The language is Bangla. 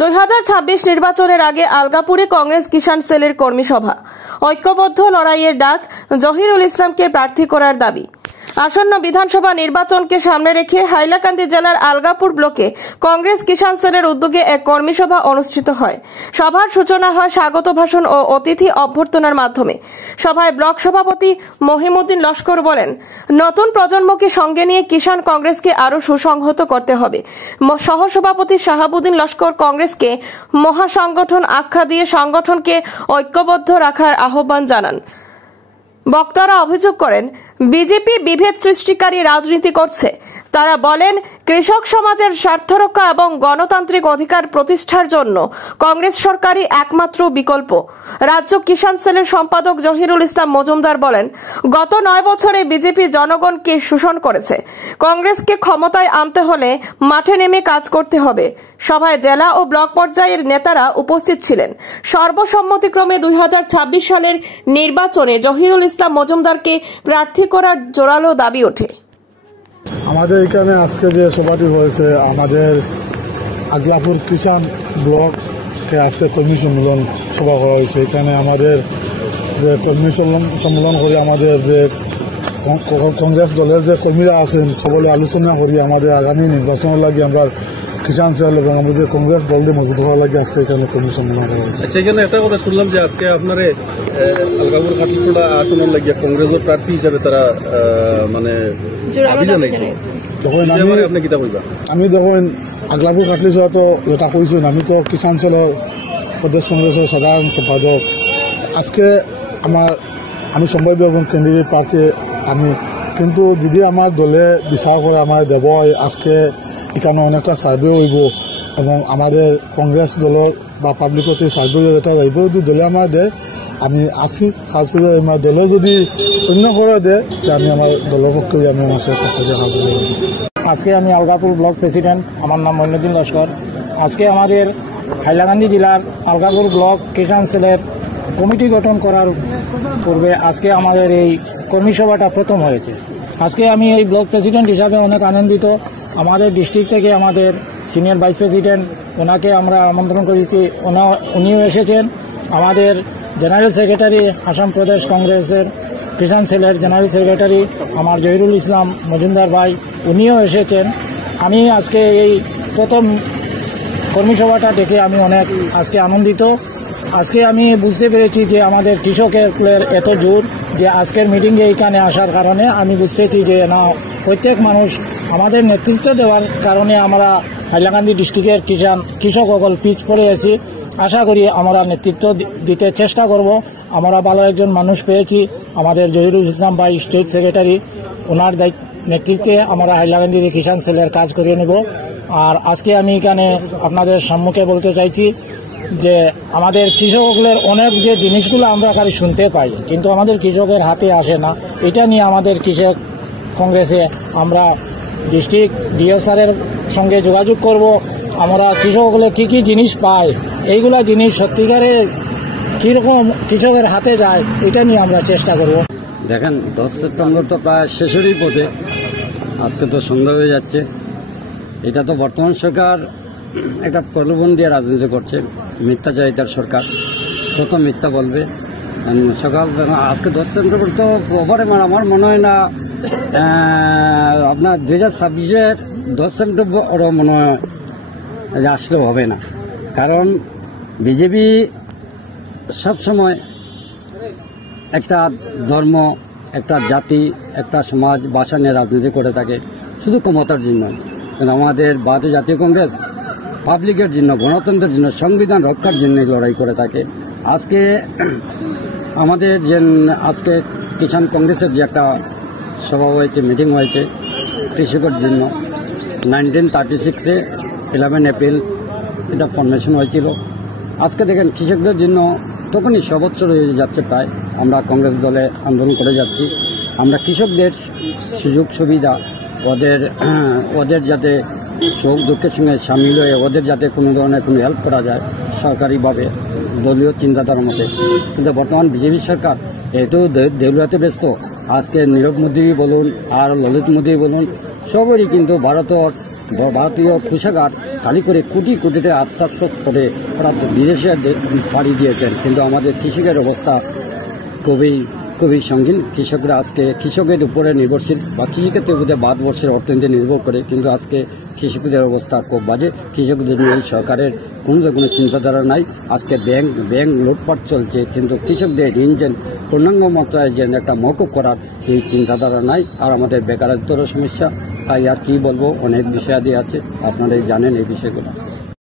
2026 নির্বাচনের আগে আলগাপুরে কংগ্রেস কিষাণ সেলের কর্মী সভা। ঐক্যবদ্ধ লড়াইয়ের ডাক, জহিরুল ইসলামকে প্রার্থী করার দাবি। আসন্ন বিধানসভা নির্বাচনকে সামনে রেখে হাইলাকান্দি জেলার আলগাপুর ব্লকে কংগ্রেস কিষাণ সেলের উদ্যোগে এক কর্মী সভা অনুষ্ঠিত হয়। সভার সূচনা হয় স্বাগত ভাষণ ও অতিথি অভ্যর্থনার মাধ্যমে। সভায় ব্লক সভাপতি মহিমউদ্দিন লস্কর বলেন, নতুন প্রজন্মকে সঙ্গে নিয়ে কিষাণ কংগ্রেসকে আরও সুসংহত করতে হবে। সহসভাপতি শাহাবুদ্দিন লস্কর কংগ্রেসকে মহাসংগঠন আখ্যা দিয়ে সংগঠনকে ঐক্যবদ্ধ রাখার আহ্বান জানান। বক্তারা অভিযোগ করেন, বিজেপি বিভেদ সৃষ্টিকারী রাজনীতি করছে। তারা বলেন, কৃষক সমাজের স্বার্থ রক্ষা এবং গণতান্ত্রিক অধিকার প্রতিষ্ঠার জন্য কংগ্রেস সরকারই একমাত্র বিকল্প। রাজ্য কিষাণ সেলের সম্পাদক জহিরুল ইসলাম মজুমদার বলেন, গত 9 বছরে বিজেপি জনগণকে শোষণ করেছে। কংগ্রেসকে ক্ষমতায় আনতে হলে মাঠে নেমে কাজ করতে হবে। সভায় জেলা ও ব্লক পর্যায়ের নেতারা উপস্থিত ছিলেন। সর্বসম্মতিক্রমে 2026 সালের নির্বাচনে জহিরুল ইসলাম মজুমদারকে প্রার্থী করার জোরালো দাবি ওঠে। আমাদের এখানে আজকে যে সভাটি হয়েছে, আমাদের আগলাপুর কিষাণ ব্লককে আজকে কর্মী সম্মেলন সভা করা হয়েছে। এখানে আমাদের যে কর্মী সম্মেলন করে আমাদের যে কংগ্রেস দলের যে কর্মীরা আছেন সকলে আলোচনা করি আমাদের আগামী নির্বাচনের লাগে আমরা কিষাণ সেল এবং আমাদের কংগ্রেস দলকে মজবুত হওয়ার লাগে আজকে এখানে কর্মী সম্মেলন করা হয়েছে। আচ্ছা, এখানে একটা কথা শুনলাম যে আজকে আপনার আলগাপুর খাটলছড়া আসনের লাগিয়ে কংগ্রেসের প্রার্থী হিসাবে তারা আমি দেখুন আগলাপুর খাটলিছড়া তো যেটা কইছেন, আমি তো কিষাণ সেলের প্রদেশ কংগ্রেসের সাধারণ সম্পাদক। আজকে আমি সম্ভাব্য এবং ক্যান্ডিডেট প্রার্থী আমি, কিন্তু যদি আমার দলে বিচার করে আমার দেব আজকে এখানে অনেকটা সার্ভে হইব এবং আমাদের কংগ্রেস দলের বা পাবলিকতে সার্ভে যেটা যাইব যদি দলে আমার দেয় আমি আছি। কাজ করে আমার দলে যদি অন্য করে দেয় আমি আমার দলের পক্ষে আমি আমার শেষ কাজ করব। আজকে আমি আলগাপুর ব্লক প্রেসিডেন্ট, আমার নাম মহিমউদ্দিন লস্কর। আজকে আমাদের হাইলাকান্দি জেলার আলগাপুর ব্লক কিষাণ সেলের কমিটি গঠন করার পূর্বে আজকে আমাদের এই কর্মী সভাটা প্রথম হয়েছে। আজকে আমি এই ব্লক প্রেসিডেন্ট হিসাবে অনেক আনন্দিত। আমাদের ডিস্ট্রিক্ট থেকে আমাদের সিনিয়র ভাইস প্রেসিডেন্ট, ওনাকে আমরা আমন্ত্রণ করেছি, উনিও এসেছেন। আমাদের জেনারেল সেক্রেটারি, আসাম প্রদেশ কংগ্রেসের কিষাণ সেলের জেনারেল সেক্রেটারি আমার জহিরুল ইসলাম মজুমদার ভাই, উনিও এসেছেন। আমি আজকে এই প্রথম কর্মী সভাটা দেখে আমি অনেক আজকে আনন্দিত। আজকে আমি বুঝতে পেরেছি যে আমাদের কৃষকের এত জোর যে আজকের মিটিংয়ে এইখানে আসার কারণে আমি বুঝতেছি যে না, প্রত্যেক মানুষ আমাদের নেতৃত্ব দেওয়ার কারণে আমরা হাইলাকান্দি ডিস্ট্রিক্টের কৃষক সকল পিছ পড়ে আছি। আশা করি আমরা নেতৃত্ব দিতে চেষ্টা করব। আমরা ভালো একজন মানুষ পেয়েছি, আমাদের জহিরুল ইসলাম ভাই স্টেট সেক্রেটারি, ওনার নেতৃত্বে আমরা হাইলাকান্দিতে কিষাণ সেলের কাজ করিয়ে নেব। আর আজকে আমি এখানে আপনাদের সম্মুখে বলতে চাইছি যে আমাদের কৃষকদের অনেক যে জিনিসগুলো আমরা খালি শুনতে পাই কিন্তু আমাদের কৃষকের হাতে আসে না, এটা নিয়ে আমাদের কৃষক কংগ্রেসে আমরা ডিস্ট্রিক্ট ডিও স্যারের সঙ্গে যোগাযোগ করব। আমরা কৃষকগুলো কী কী জিনিস পাই, এইগুলা জিনিস সত্যিকারে কীরকম কৃষকের হাতে যায়, এটা নিয়ে আমরা চেষ্টা করব। দেখেন 10 সেপ্টেম্বর তো প্রায় শেষেরই পথে, আজকে তো সন্ধ্যা হয়ে যাচ্ছে। এটা তো বর্তমান সরকার একটা প্রলোভন দিয়ে রাজনীতি করছে, মিথ্যাচারিতার সরকার। প্রথম মিথ্যা বলবে সকাল, আজকে 10 সেপ্টেম্বর তো ওভারে আমার মনে হয় না আপনার 2026-এর 10 সেপ্টেম্বর ওরও মনে হয় যে আসলেও হবে না। কারণ বিজেপি সবসময় একটা ধর্ম, একটা জাতি, একটা সমাজ ভাষা নিয়ে রাজনীতি করে থাকে, শুধু ক্ষমতার জন্য। কিন্তু আমাদের ভারতীয় জাতীয় কংগ্রেস পাবলিকের জন্য, গণতন্ত্রের জন্য, সংবিধান রক্ষার জন্য লড়াই করে থাকে। আজকে আমাদের যে আজকে কিষাণ কংগ্রেসের যে একটা সভা হয়েছে, মিটিং হয়েছে কৃষকের জন্য, 1936-এ 11 এপ্রিল এটা ফর্মেশন হয়েছিল। আজকে দেখেন কৃষকদের জন্য তখনই সবচ্ছর হয়ে যাচ্ছে প্রায়। আমরা কংগ্রেস দলে আন্দোলন করে যাচ্ছি। আমরা কৃষকদের সুযোগ সুবিধা, ওদের যাতে সুখ দুঃখের সঙ্গে সামিল হয়ে ওদের যাতে কোনো ধরনের কোনো হেল্প করা যায় সরকারিভাবে, দলীয় চিন্তাধারার মধ্যে। কিন্তু বর্তমান বিজেপি সরকার এত দেউলিয়াতে ব্যস্ত। আজকে নীরব মোদী বলুন আর ললিত মোদী বলুন, সবারই কিন্তু ভারতের ভারতীয় কোষাগার খালি করে কোটি কোটিতে আত্মসাৎ করে ওরা বিদেশে পাড়ি দিয়েছেন, কিন্তু আমাদের কৃষকের অবস্থা খুবই সঙ্গীন। কৃষকরা আজকে কৃষকের উপরে নির্ভরশীল বা কৃষিক্ষেত্রের উপরে ভারতবর্ষের অর্থনীতি নির্ভর করে, কিন্তু আজকে কৃষকদের অবস্থা খুব বাজে। কৃষকদের নিয়ে সরকারের কোনো চিন্তাধারা নাই। আজকে ব্যাংক লুটপাট চলছে, কিন্তু কৃষকদের ঋণ যেন পূর্ণাঙ্গ মাত্রায় যেন একটা মওকুফ করার এই চিন্তাধারা নাই। আর আমাদের বেকারত্বের সমস্যা, তাই আর কি বলবো, অনেক বিষয়াদি আছে, আপনারা জানেন এই বিষয়গুলো।